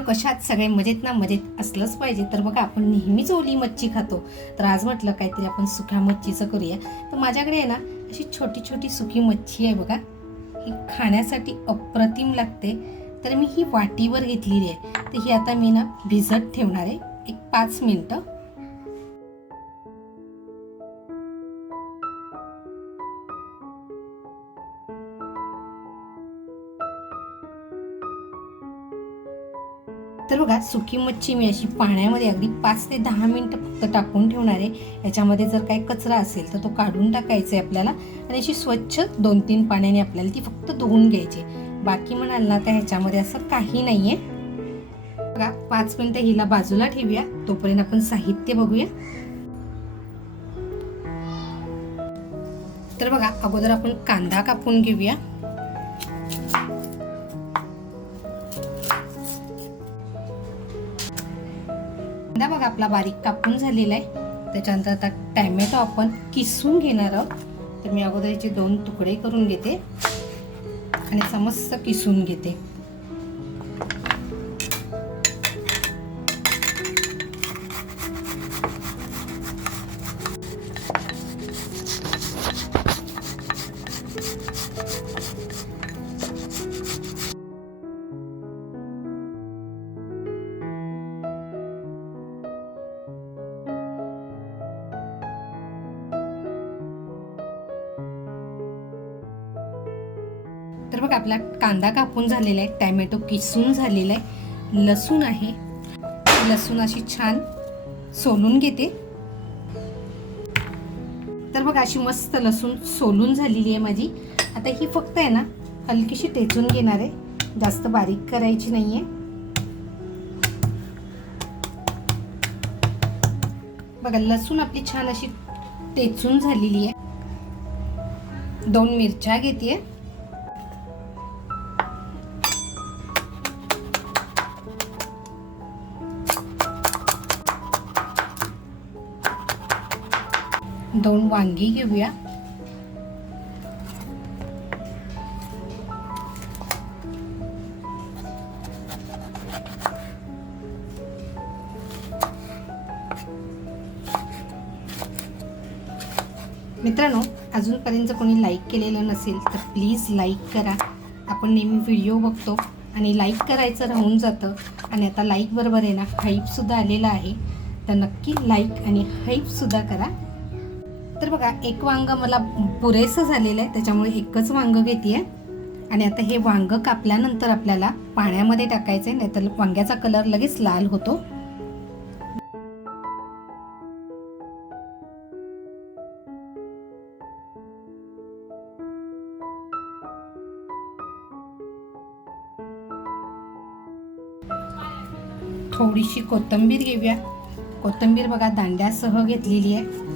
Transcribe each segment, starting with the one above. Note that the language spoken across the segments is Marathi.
मित्रांनो कशात सगळे मजेत ना मजेत असलंच पाहिजे. तर बघा आपण नेहमीच ओली मच्छी खातो. तर आज म्हटलं काहीतरी आपण सुक्या मच्छीचं करूया. तर माझ्याकडे आहे ना अशी छोटी छोटी सुकी मच्छी आहे बघा. ही खाण्यासाठी अप्रतिम लागते. तर मी ही वाटीवर घेतलेली आहे. तर ही आता मी ना भिजत ठेवणार आहे. एक पाच मिनटं. तर बघा सुकी मच्छी मी अशी पाण्यामध्ये अगदी पाच ते दहा मिनटं फक्त टाकून ठेवणार आहे. याच्यामध्ये जर काही कचरा असेल तर तो काढून टाकायचा आहे आपल्याला. आणि अशी स्वच्छ दोन तीन पाण्याने आपल्याला ती फक्त धुवून घ्यायची. बाकी म्हणाल ना तर ह्याच्यामध्ये असं काही नाही आहे बघा पाच मिनटं हिला बाजूला ठेवूया. तोपर्यंत आपण साहित्य बघूया. तर बघा अगोदर आपण कांदा कापून घेऊया. कांदा बघा आपला बारीक कापून झालेला आहे. त्याच्यानंतर आता टॅमॅटो आपण किसून घेणार आहोत. तर मी अगोदर याचे दोन तुकडे करून घेते आणि समस्त किसून घेते. बघा आपला कांदा कापून झालेला आहे टॅमॅटो किसून झालेला आहे लसूण आहे. लसूण अशी छान सोलून घेते. तर बघा अशी मस्त लसूण सोलून झालेली आहे माझी. आता ही फक्त आहे ना हलकीशी टेचून घेणार आहे. जास्त बारीक करायची नाहीये. बघा लसूण आपली छान अशी टेचून झालेली आहे. दोन मिरच्या घेते दोन वांगी घेऊया. मित्रांनो अजूनपर्यंत कोणी लाईक केलेलं नसेल तर प्लीज लाईक करा. आपण नेहमी व्हिडिओ बघतो आणि लाईक करायचं राहून जातं. आणि आता लाईक बरोबर आहे ना हाईपसुद्धा आलेला आहे. तर नक्की लाईक आणि हाईपसुद्धा करा. तर बघा एक वांग मला पुरेसं झालेलं आहे त्याच्यामुळे एकच वांग घेते आणि आता हे वांग कापल्यानंतर आपल्याला पाण्यामध्ये टाकायचं आहे नाहीतर वांग्याचा कलर लगेच लाल होतो. थोडीशी कोथिंबीर घेऊया. कोथिंबीर बघा दांड्यासह घेतलेली आहे.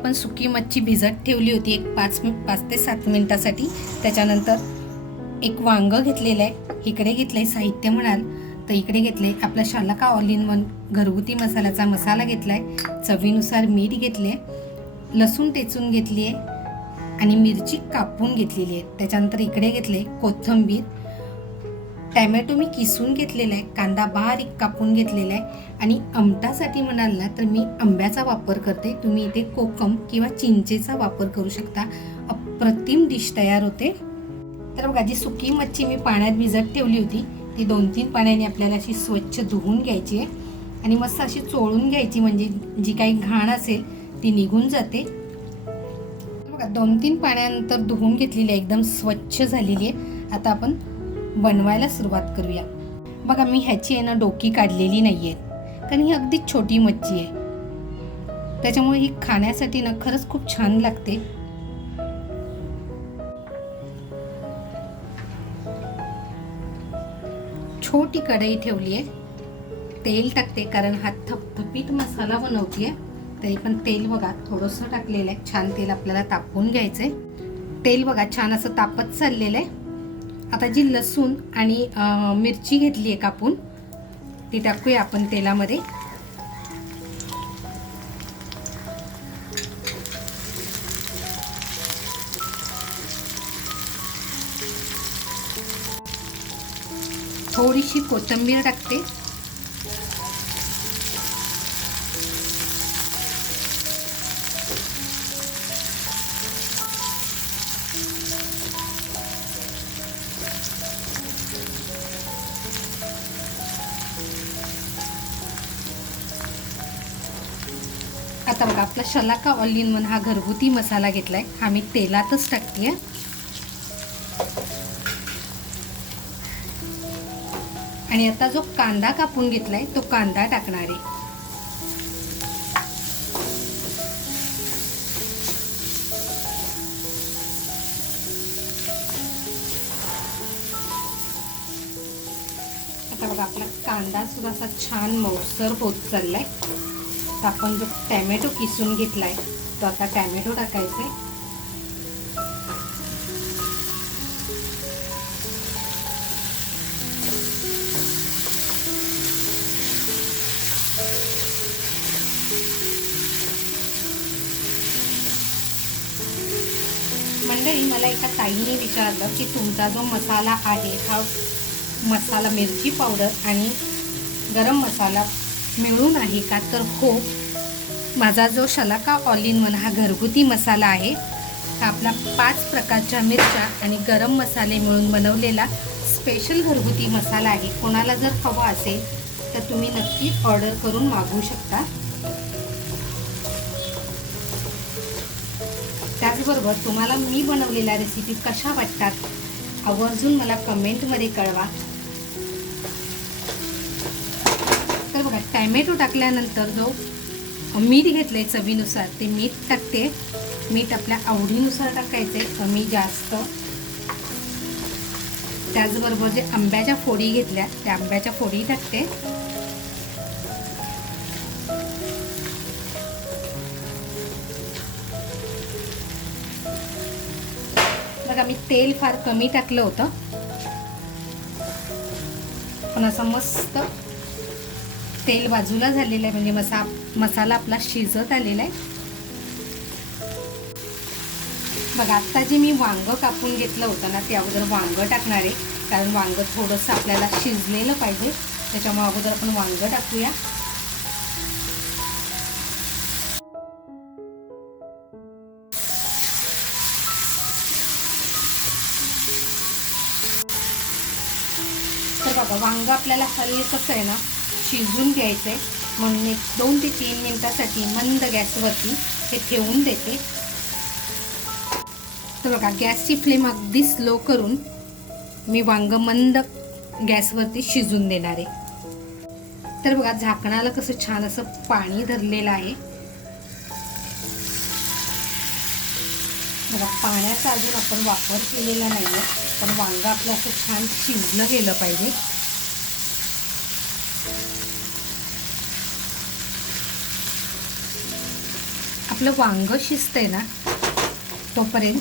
आपण सुकी मच्छी भिजत ठेवली होती एक पाच पाच ते सात मिनटासाठी. त्याच्यानंतर एक वांगं घेतलेलं आहे. इकडे घेतलंय साहित्य म्हणाल तर इकडे घेतले आपला शालका ऑल इन वन. घरगुती मसाल्याचा मसाला घेतलाय. चवीनुसार मीठ घेतले लसूण टेचून घेतली आहे आणि मिरची कापून घेतलेली आहे. त्याच्यानंतर इकडे घेतले कोथिंबीर. टॅमॅटो मी किसून घेतलेला आहे कांदा बारीक कापून घेतलेला आहे आणि आमटासाठी म्हणाल ना तर मी आंब्याचा वापर करते. तुम्ही इथे कोकम किंवा चिंचेचा वापर करू शकता. अप्रतिम डिश तयार होते. तर बघा जी सुकी मच्छी मी पाण्यात भिजत ठेवली होती ती दोन तीन पाण्याने आपल्याला अशी स्वच्छ धुवून घ्यायची आहे. आणि मस्त अशी चोळून घ्यायची म्हणजे जी काही घाण असेल ती निघून जाते. बघा दोन तीन पाण्यानंतर धुवून घेतलेली आहे एकदम स्वच्छ झालेली आहे. आता आपण बनवायला सुरुवात करूया. बघा मी ह्याची आहे ना डोकी काढलेली नाही आहे कारण ही अगदी छोटी मच्छी आहे. त्याच्यामुळे ही खाण्यासाठी ना खरंच खूप छान लागते. छोटी कढई ठेवली आहे तेल टाकते कारण हा थपथपीत मसाला बनवतीये. तरी पण तेल बघा थोडंसं टाकलेलं आहे. छान तेल आपल्याला तापवून आहे तेल बघा छान असं तापत चाललेलं आहे. आता जी लसूण आणि मिरची घेतली आहे कापून ती टाकूया आपण तेलामध्ये. थोडीशी कोथंबीर टाकते. आता बघा आपला शलाका ऑल इन वन हा घरगुती मसाला घेतलाय. हा मी तेलातच टाकते आणि आता जो कांदा कापून घेतलाय तो कांदा टाकणार आहे. आता बघा आपला कांदा सुद्धा असा छान मौसर होत चाललाय. आता आपण जो टॅमॅटो किसून घेतला आहे तो आता टॅमॅटो टाकायचा आहे मंडळी मला एका ताईने विचारलं की तुमचा जो मसाला आहे हा मसाला मिरची पावडर आणि गरम मसाला मिळून आहे का? तर हो. माझा जो शलाका ऑल इन वन हा घरगुती मसाला आहे. हा आपला पाच प्रकारच्या मिरच्या आणि गरम मसाले मिळून बनवलेला स्पेशल घरगुती मसाला आहे. कोणाला जर हवा असेल तर तुम्ही नक्की ऑर्डर करून मागवू शकता. त्याचबरोबर तुम्हाला मी बनवलेल्या रेसिपी कशा वाटतात आवर्जून मला कमेंटमध्ये कळवा. बघा टॅमॅटो टाकल्यानंतर जो मीठ घेतलंय चवीनुसार ते मीठ टाकते. मीठ आपल्या आवडीनुसार टाकायचे कमी जास्त. त्याचबरोबर जे आंब्याच्या फोडी घेतल्या त्या आंब्याच्या फोडी टाकते. बघा मी तेल फार कमी टाकलं होतं. पण असं मस्त तेल बाजूला झालेलं आहे म्हणजे मसा मसाला आपला शिजत आलेला आहे. बघा आत्ता जे मी वांग कापून घेतलं होतं ना ते अगोदर वांग टाकणार आहे. कारण वांग थोडंसं आपल्याला शिजलेलं पाहिजे. त्याच्यामुळे अगोदर आपण वांग टाकूया. तर बघा वांग आपल्याला हलकंच आहे ना शिजवून घ्यायचं आहे म्हणून एक दोन ते तीन मिनटासाठी मंद गॅसवरती हे ठेवून देते. तर बघा गॅसची फ्लेम अगदी स्लो करून मी वांग मंद गॅसवरती शिजून देणार आहे. तर बघा झाकणाला कसं छान असं पाणी धरलेलं आहे. बघा पाण्याचा अजून आपण वापर केलेला नाही आहे पण वांग आपलं असं छान शिजलं गेलं पाहिजे. आपलं वांग शिजतंय ना तोपर्यंत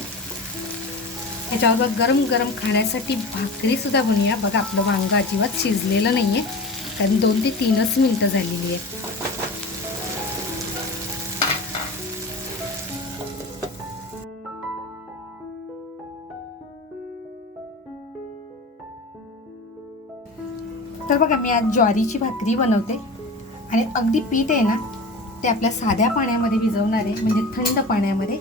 ह्याच्याबरोबर गरम गरम खाण्यासाठी भाकरीसुद्धा बनूया. बनवूया बघा आपलं वांग अजिबात शिजलेलं नाही आहे कारण दोन ते तीनच मिनटं झालेली आहेत. तर बघा मी आज ज्वारीची भाकरी बनवते. आणि अगदी पीठ आहे ना ते आपल्या साध्या पाण्यामध्ये भिजवणार आहे म्हणजे थंड पाण्यामध्ये.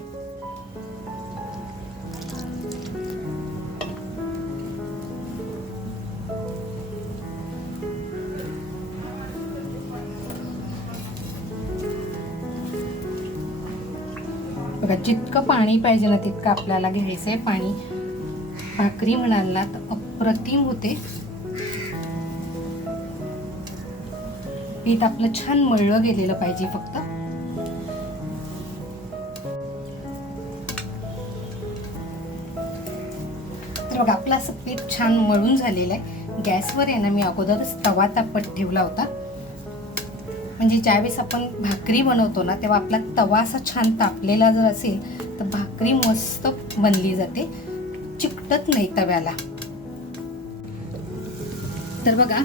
बघा जितकं पाणी पाहिजे ना तितकं आपल्याला घ्यायचं आहे पाणी भाकरी म्हणाल ना तर अप्रतिम होते. पीठ आपलं छान मळलं गेलेलं पाहिजे फक्त. तर बघा आपलं असं पीठ छान मळून झालेलं आहे. गॅसवर आहे ना मी अगोदरच तवा तापत ठेवला होता. म्हणजे ज्यावेळेस आपण भाकरी बनवतो ना तेव्हा आपला तवा असा छान तापलेला जर असेल तर भाकरी मस्त बनली जाते. चिकटत नाही तव्याला. तर बघा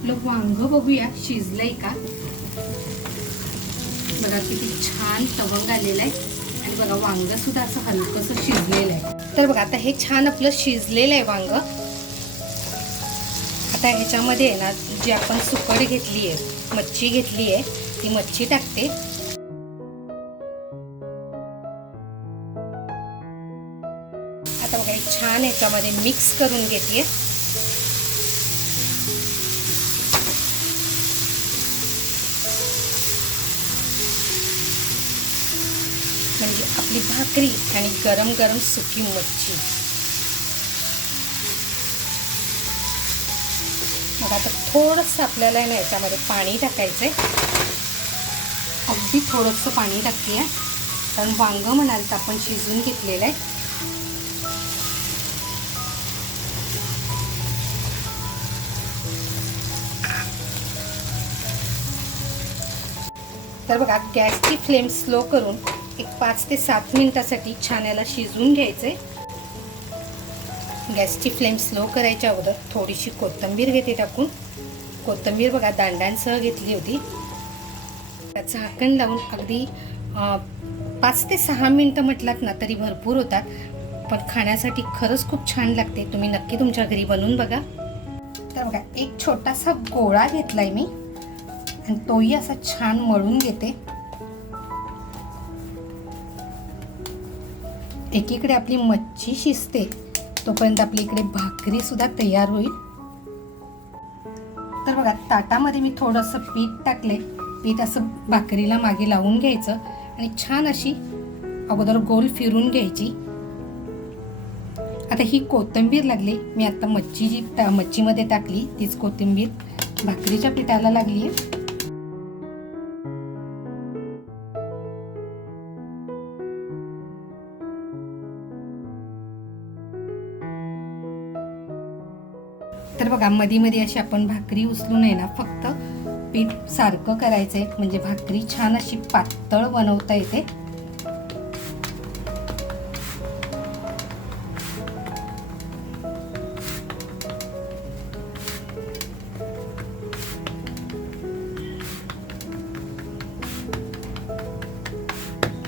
आपलं वांग बघूया. शिजलंय का? बघा किती छान तवंग आलेलं आहे. आणि बघा वांग सुद्धा असं हलकंसं शिजलेलं आहे. तर बघा आता हे छान आपलं शिजलेलं आहे वांग. आता ह्याच्यामध्ये आहे ना जी आपण सुकड घेतली आहे मच्छी घेतली आहे ती मच्छी टाकते. आता बघा हे छान ह्याच्यामध्ये मिक्स करून घेते. आपली भाकरी आणि गरम गरम सुकी मच्छी मग आता थोडंसं आपल्याला ना याच्यामध्ये पाणी टाकायचं आहे अगदी थोडंसं पाणी टाकते कारण वांगं म्हणाल तर आपण शिजून घेतलेलं आहे. तर बघा गॅसची फ्लेम स्लो करून पाच ते सात मिनिटासाठी छान याला शिजवून घ्यायचे गॅसची फ्लेम स्लो करायच्या अगोदर थोडीशी कोथिंबीर घेते टाकून. कोथिंबीर बघा दांड्यांसह घेतली होती. त्याचं झाकण लावून अगदी पाच ते सहा मिनटं म्हटलात ना तरी भरपूर होतात. पण खाण्यासाठी खरंच खूप छान लागते. तुम्ही नक्की तुमच्या घरी बनवून बघा. तर बघा एक छोटासा गोळा घेतलाय मी. आणि तोही असा छान मळून घेते. एकीकडे आपली मच्छी शिजते तोपर्यंत आपली इकडे भाकरीसुद्धा तयार होईल. तर बघा ताटामध्ये मी थोडंसं पीठ टाकले पीठ असं भाकरीला मागे लावून घ्यायचं आणि छान अशी अगोदर गोल फिरून घ्यायची. आता ही कोथिंबीर लागली. मी आता मच्छी जी मच्छीमध्ये टाकली तीच कोथिंबीर भाकरीच्या पिठाला लागली आहे बघा मध्ये मध्ये अशी आपण भाकरी उचलून आहे ना फक्त पीठ सारखं करायचं आहे म्हणजे भाकरी छान अशी पातळ बनवता येते.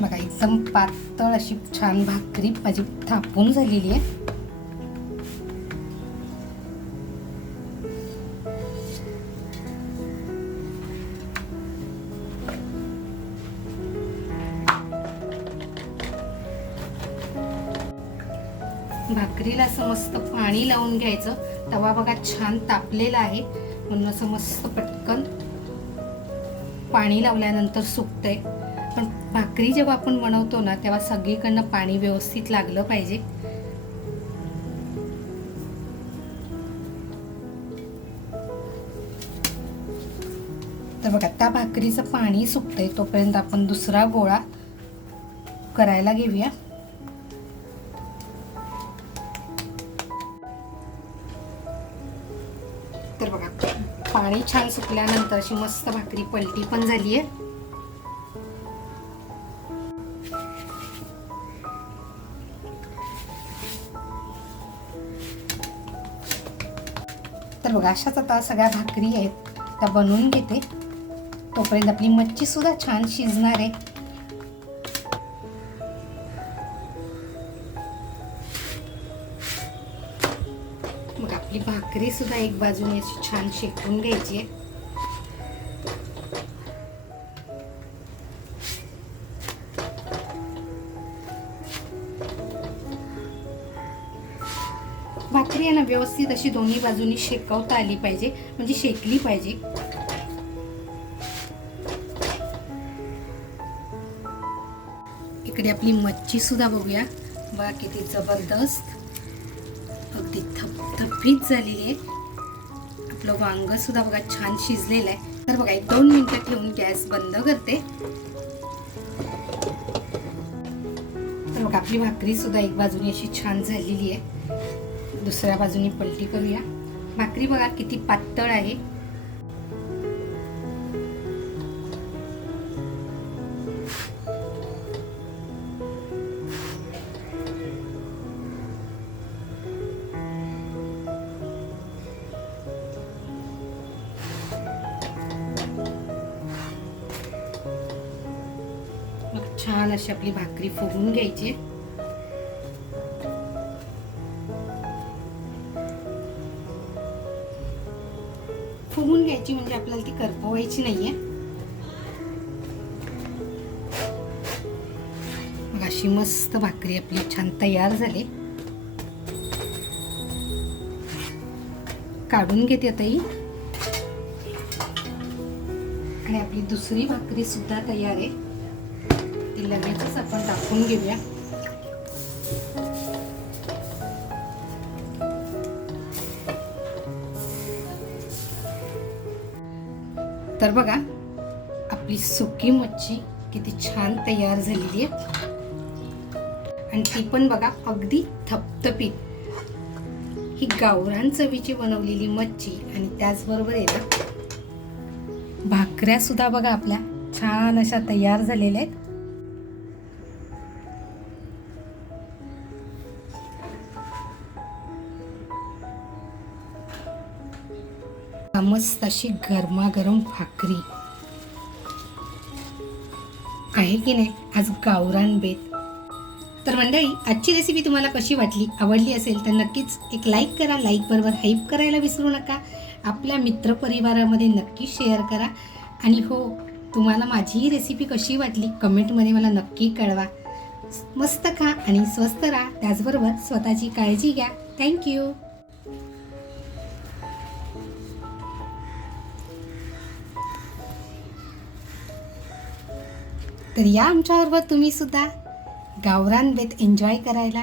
बघा एकदम पातळ अशी छान भाकरी माझी थापून झालेली आहे. भाकरीला असं मस्त पाणी लावून घ्यायचं. तवा बघा छान तापलेला आहे. म्हणून असं मस्त पटकन पाणी लावल्यानंतर सुकतंय. पण भाकरी जेव्हा आपण बनवतो ना तेव्हा सगळीकडनं पाणी व्यवस्थित लागलं पाहिजे. तर बघा त्या भाकरीचं पाणी सुकतंय. तोपर्यंत आपण दुसरा गोळा करायला घेऊया. पाणी छान सुकल्यानंतर अशी मस्त भाकरी पलटी पण झाली आहे तर बघा अशाच आता सगळ्या भाकरी आहेत. त्या बनवून घेते. तोपर्यंत आपली मच्छी सुद्धा छान शिजणार आहे. आपली भाकरी सुद्धा एक बाजूने अशी छान शेकून घ्यायची आहे. भाकरी आहे ना व्यवस्थित अशी दोन्ही बाजूनी शेकवता आली पाहिजे म्हणजे शेकली पाहिजे. इकडे आपली मच्छी सुद्धा बघूया. बा किती जबरदस्त. अगदी फ्रीज झालेली आहे. आपलं वांग सुद्धा बघा छान शिजलेलं आहे. तर बघा एक दोन मिनिटं ठेवून गॅस बंद करते. तर बघा आपली भाकरी सुद्धा एक बाजूने अशी छान झालेली आहे. दुसऱ्या बाजूने पलटी करूया. भाकरी बघा किती पातळ आहे. छान अशी आपली भाकरी फोडून घ्यायची. फुगून घ्यायची म्हणजे आपल्याला ती करपवायची नाहीये. बघ, अशी मस्त भाकरी आपली छान तयार झाली. काढून घेते आता ही. आणि आपली दुसरी भाकरी सुद्धा तयार आहे. ती लगेचच आपण टाकून घेऊया. तर बघा आपली सुकी मच्छी किती छान तयार झालेली आहे. आणि ती पण बघा अगदी थपथपीत. ही गावरान चवीची बनवलेली मच्छी आणि त्याचबरोबर आहे ना भाकऱ्या सुद्धा बघा आपल्या छान अशा तयार झालेल्या आहेत. मस्त अशी गरमागरम भाकरी. आहे की नाही? आज गावरान बेत. तर मंडळी आजची रेसिपी तुम्हाला कशी वाटली? आवडली असेल तर नक्कीच एक लाईक करा लाईक बरोबर हाईप करायला विसरू नका. आपल्या मित्रपरिवारामध्ये नक्की शेअर करा. आणि हो तुम्हाला माझी ही रेसिपी कशी वाटली? कमेंटमध्ये मला नक्की कळवा. मस्त खा आणि स्वस्त राहा. त्याचबरोबर स्वतःची काळजी घ्या. थँक्यू तर या आमच्याबरोबर तुम्ही सुद्धा गावरान बेत एन्जॉय करायला.